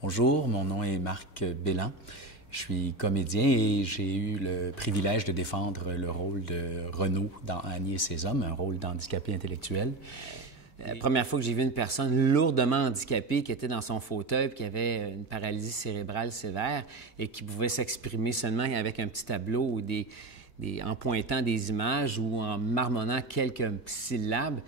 Bonjour, mon nom est Marc Bélan. Je suis comédien et j'ai eu le privilège de défendre le rôle de Renaud dans Annie et ses hommes, un rôle d'handicapé intellectuel. La première fois que j'ai vu une personne lourdement handicapée qui était dans son fauteuil, qui avait une paralysie cérébrale sévère et qui pouvait s'exprimer seulement avec un petit tableau ou en pointant des images ou en marmonnant quelques syllabes.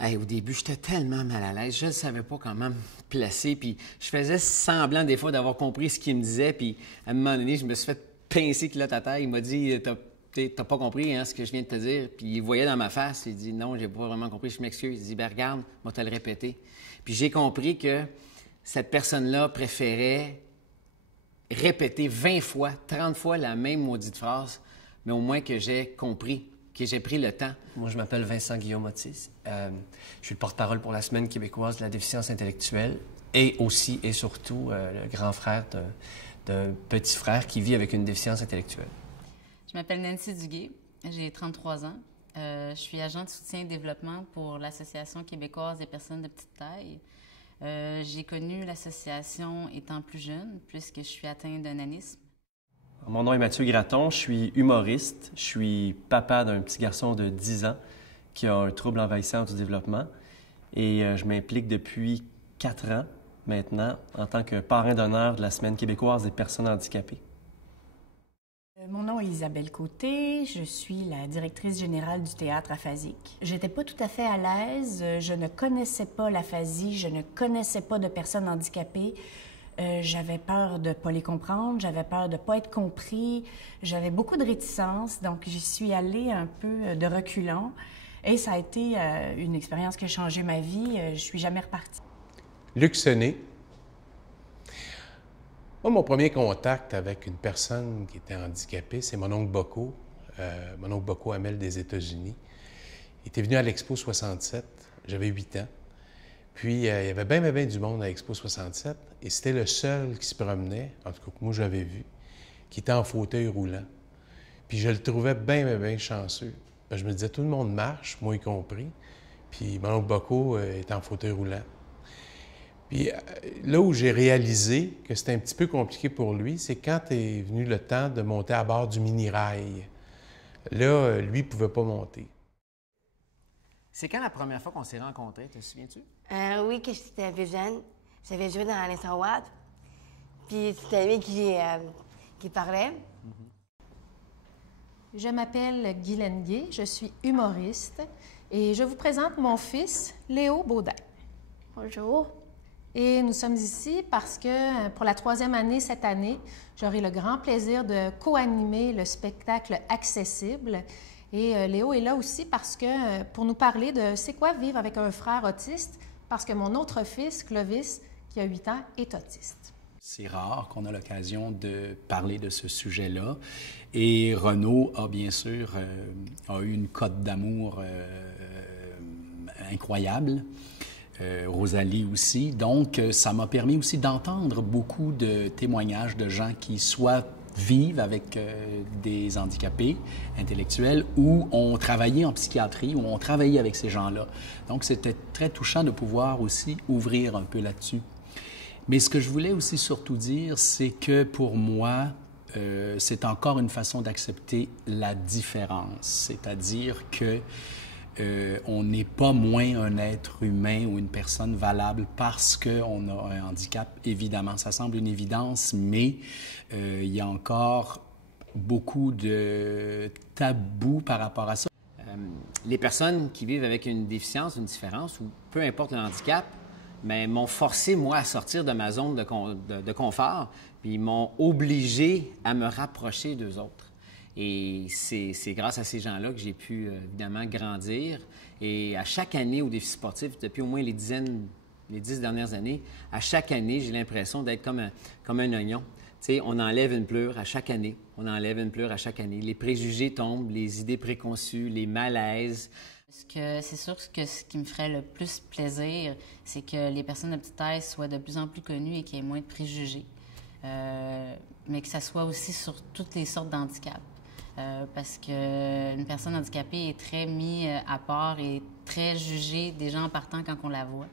Hey, au début, j'étais tellement mal à l'aise, je ne savais pas comment me placer, puis je faisais semblant des fois d'avoir compris ce qu'il me disait, puis à un moment donné, je me suis fait pincer culotte à terre. Il m'a dit « T'as pas compris ce que je viens de te dire? » Puis il voyait dans ma face, il dit « Non, j'ai pas vraiment compris, je m'excuse. » Il dit « Ben regarde, moi te le répéter. » Puis j'ai compris que cette personne-là préférait répéter 20 fois, 30 fois la même maudite phrase, mais au moins que j'ai compris, que j'ai pris le temps. Moi, je m'appelle Vincent Guillaume Otis. Je suis le porte-parole pour la Semaine québécoise de la déficience intellectuelle et aussi et surtout le grand frère d'un petit frère qui vit avec une déficience intellectuelle. Je m'appelle Nancy Duguay, j'ai 33 ans. Je suis agent de soutien et développement pour l'Association québécoise des personnes de petite taille. J'ai connu l'association étant plus jeune, puisque je suis atteinte d'un nanisme. Mon nom est Mathieu Gratton, je suis humoriste, je suis papa d'un petit garçon de 10 ans qui a un trouble envahissant du développement et je m'implique depuis 4 ans maintenant en tant que parrain d'honneur de la Semaine québécoise des personnes handicapées. Mon nom est Isabelle Côté, je suis la directrice générale du théâtre aphasique. J'étais pas tout à fait à l'aise, je ne connaissais pas l'aphasie, je ne connaissais pas de personnes handicapées. J'avais peur de ne pas les comprendre, j'avais peur de ne pas être compris, j'avais beaucoup de réticence, donc j'y suis allée un peu de reculons et ça a été une expérience qui a changé ma vie, je suis jamais repartie. Luc Sené. Moi, mon premier contact avec une personne qui était handicapée, c'est mon oncle Bocco, Hamel des États-Unis. Il était venu à l'Expo 67, j'avais 8 ans. Puis, il y avait bien du monde à l'Expo 67 et c'était le seul qui se promenait, en tout cas que moi j'avais vu, qui était en fauteuil roulant. Puis je le trouvais bien chanceux. Je me disais, tout le monde marche, moi y compris, puis mon oncle Bocco est en fauteuil roulant. Puis là où j'ai réalisé que c'était un petit peu compliqué pour lui, c'est quand est venu le temps de monter à bord du mini-rail. Là, lui, il ne pouvait pas monter. C'est quand la première fois qu'on s'est rencontrés, te souviens-tu? Oui, quand j'étais plus jeune, j'avais joué dans les Watt. Puis c'était lui qui parlait. Je m'appelle Guylaine Gay, je suis humoriste et je vous présente mon fils, Léo Baudin. Bonjour. Et nous sommes ici parce que pour la 3e année cette année, j'aurai le grand plaisir de co-animer le spectacle Accessible. Et Léo est là aussi parce que pour nous parler de c'est quoi vivre avec un frère autiste, parce que mon autre fils, Clovis, qui a 8 ans, est autiste. C'est rare qu'on a l'occasion de parler de ce sujet-là. Et Renaud a bien sûr a eu une cote d'amour incroyable. Rosalie aussi. Donc, ça m'a permis aussi d'entendre beaucoup de témoignages de gens qui soit vivent avec des handicapés intellectuels ou ont travaillé en psychiatrie ou ont travaillé avec ces gens-là. Donc, c'était très touchant de pouvoir aussi ouvrir un peu là-dessus. Mais ce que je voulais aussi surtout dire, c'est que pour moi, c'est encore une façon d'accepter la différence. C'est-à-dire que on n'est pas moins un être humain ou une personne valable parce qu'on a un handicap, évidemment. Ça semble une évidence, mais il y a encore beaucoup de tabous par rapport à ça. Les personnes qui vivent avec une déficience, une différence, ou peu importe le handicap, mais m'ont forcé, moi, à sortir de ma zone de confort, puis ils m'ont obligé à me rapprocher d'eux autres. Et c'est grâce à ces gens-là que j'ai pu, évidemment, grandir. Et à chaque année au défi sportif, depuis au moins les 10 dernières années, à chaque année, j'ai l'impression d'être comme un oignon. Tu sais, on enlève une pleure à chaque année. On enlève une pleure à chaque année. Les préjugés tombent, les idées préconçues, les malaises. C'est sûr que ce qui me ferait le plus plaisir, c'est que les personnes de petite taille soient de plus en plus connues et qu'il y ait moins de préjugés. Mais que ça soit aussi sur toutes les sortes d'handicaps. Parce qu'une personne handicapée est très mise à part et très jugée déjà en partant quand on la voit.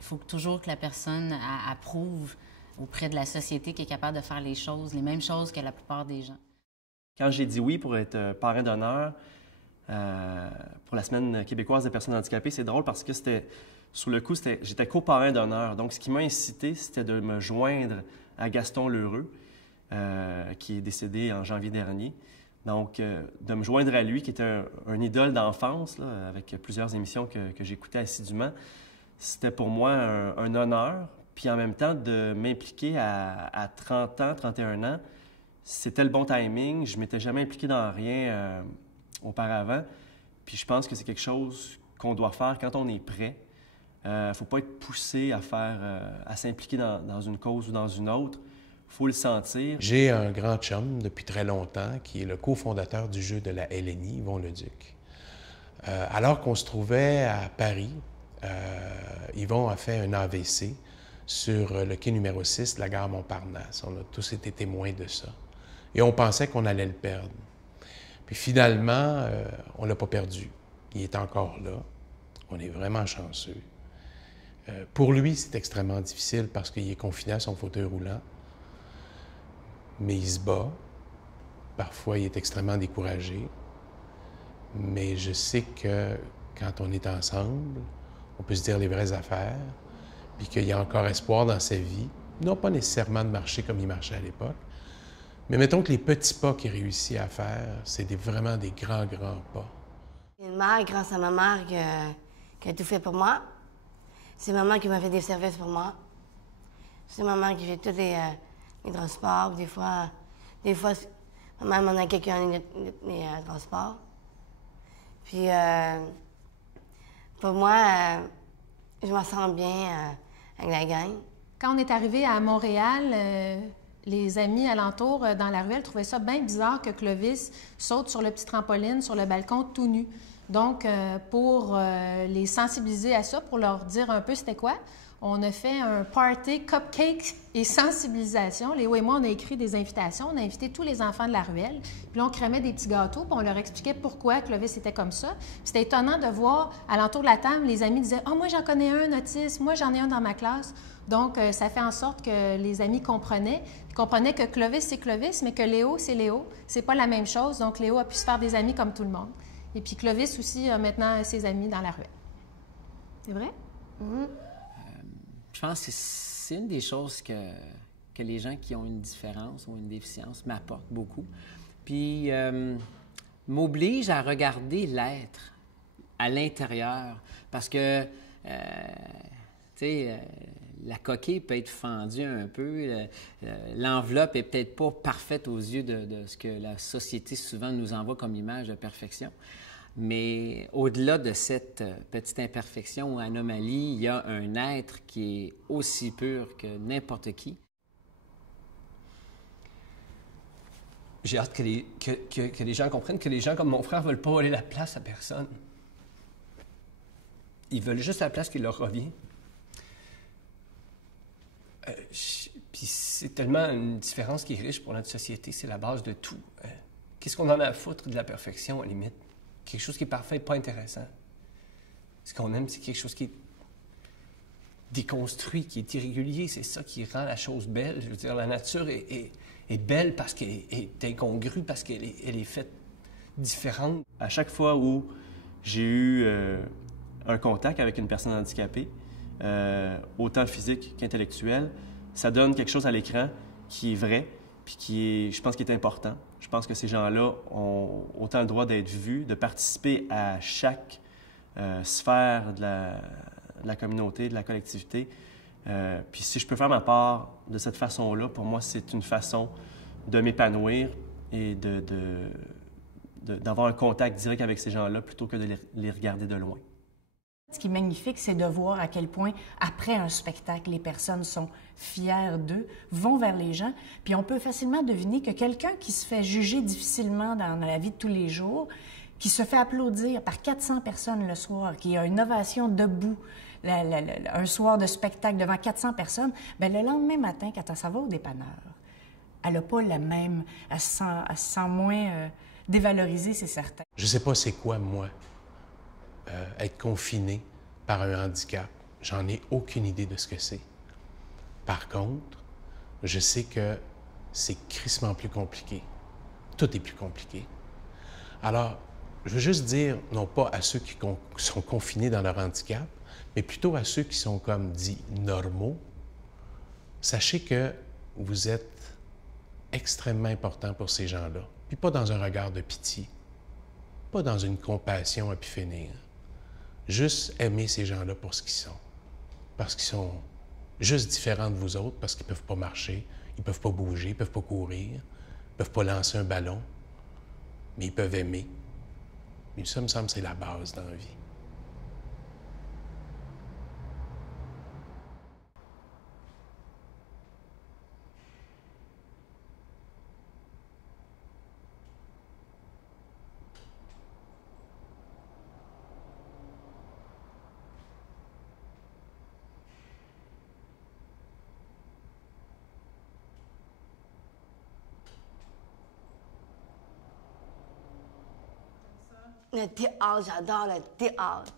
faut toujours que la personne approuve auprès de la société qui est capable de faire les choses, les mêmes choses que la plupart des gens. Quand j'ai dit oui pour être parrain d'honneur pour la Semaine québécoise des personnes handicapées, c'est drôle parce que sur le coup, j'étais co-parrain d'honneur. Donc, ce qui m'a incité, c'était de me joindre à Gaston L'Heureux, qui est décédé en janvier dernier. Donc, de me joindre à lui, qui était un idole d'enfance, avec plusieurs émissions que j'écoutais assidûment, c'était pour moi un honneur. Puis en même temps, de m'impliquer à 30 ans, 31 ans, c'était le bon timing. Je ne m'étais jamais impliqué dans rien auparavant. Puis je pense que c'est quelque chose qu'on doit faire quand on est prêt. Il ne faut pas être poussé à s'impliquer dans une cause ou dans une autre. Il faut le sentir. J'ai un grand chum depuis très longtemps qui est le cofondateur du jeu de la LNI, Yvon Leduc. Alors qu'on se trouvait à Paris, Yvon a fait un AVC sur le quai numéro 6 de la gare Montparnasse. On a tous été témoins de ça. Et on pensait qu'on allait le perdre. Puis finalement, on ne l'a pas perdu. Il est encore là. On est vraiment chanceux. Pour lui, c'est extrêmement difficile parce qu'il est confiné à son fauteuil roulant. Mais il se bat. Parfois, il est extrêmement découragé. Mais je sais que quand on est ensemble, on peut se dire les vraies affaires, puis qu'il y a encore espoir dans sa vie. Non pas nécessairement de marcher comme il marchait à l'époque, mais mettons que les petits pas qu'il réussit à faire, c'est vraiment des grands, grands pas. Une mère, grâce à ma mère, qui a tout fait pour moi. C'est maman qui m'a fait des services pour moi. C'est maman qui fait tous les transports. Des fois, maman m'en a quelqu'un les transports. Puis, pour moi, je me sens bien avec la gang. Quand on est arrivé à Montréal, les amis alentours dans la ruelle trouvaient ça bien bizarre que Clovis saute sur le petit trampoline, sur le balcon, tout nu. Donc, pour les sensibiliser à ça, pour leur dire un peu c'était quoi, on a fait un party cupcake et sensibilisation. Léo et moi, on a écrit des invitations. On a invité tous les enfants de la ruelle. Puis là, on crémait des petits gâteaux, puis on leur expliquait pourquoi Clovis était comme ça. Puis c'était étonnant de voir, alentour de la table, les amis disaient « Ah, moi, j'en connais un autiste. Moi, j'en ai un dans ma classe. » Donc, ça fait en sorte que les amis comprenaient que Clovis, c'est Clovis, mais que Léo, c'est Léo. C'est pas la même chose. Donc, Léo a pu se faire des amis comme tout le monde. Et puis Clovis aussi a maintenant ses amis dans la ruelle. C'est vrai? Mm-hmm. Je pense que c'est une des choses que les gens qui ont une différence ou une déficience m'apportent beaucoup. Puis, m'oblige à regarder l'être à l'intérieur. Parce que, tu sais, la coquille peut être fendue un peu. L'enveloppe est peut-être pas parfaite aux yeux de ce que la société souvent nous envoie comme image de perfection. Mais au-delà de cette petite imperfection ou anomalie, il y a un être qui est aussi pur que n'importe qui. J'ai hâte que les gens comprennent que les gens comme mon frère ne veulent pas voler la place à personne. Ils veulent juste la place qui leur revient. Puis c'est tellement une différence qui est riche pour notre société, c'est la base de tout. Qu'est-ce qu'on en a à foutre de la perfection, à la limite? Quelque chose qui est parfait, pas intéressant. Ce qu'on aime, c'est quelque chose qui est déconstruit, qui est irrégulier. C'est ça qui rend la chose belle. Je veux dire, la nature est belle parce qu'elle est incongrue, parce qu'elle est faite différente. À chaque fois où j'ai eu un contact avec une personne handicapée, autant physique qu'intellectuel, ça donne quelque chose à l'écran qui est vrai, puis je pense, qui est important. Je pense que ces gens-là ont autant le droit d'être vus, de participer à chaque sphère de la communauté, de la collectivité. Puis si je peux faire ma part de cette façon-là, pour moi, c'est une façon de m'épanouir et d'avoir un contact direct avec ces gens-là plutôt que de les regarder de loin. Ce qui est magnifique, c'est de voir à quel point, après un spectacle, les personnes sont fières d'eux, vont vers les gens, puis on peut facilement deviner que quelqu'un qui se fait juger difficilement dans la vie de tous les jours, qui se fait applaudir par 400 personnes le soir, qui a une ovation debout, un soir de spectacle devant 400 personnes, bien, le lendemain matin, quand elle s'en va au dépanneur, elle n'a pas la même... Elle se sent moins dévalorisée, c'est certain. Je ne sais pas c'est quoi, moi, être confiné par un handicap. j'en ai aucune idée de ce que c'est. Par contre, je sais que c'est crissement plus compliqué. Tout est plus compliqué. Alors, je veux juste dire, non pas à ceux qui sont confinés dans leur handicap, mais plutôt à ceux qui sont, comme dit, normaux, sachez que vous êtes extrêmement important pour ces gens-là. Puis pas dans un regard de pitié, pas dans une compassion à pu finir. Juste aimer ces gens-là pour ce qu'ils sont. Parce qu'ils sont juste différents de vous autres, parce qu'ils ne peuvent pas marcher, ils ne peuvent pas bouger, ils ne peuvent pas courir, ils ne peuvent pas lancer un ballon, mais ils peuvent aimer. Mais ça, me semble, c'est la base dans la vie. Le théâtre, j'adore le théâtre.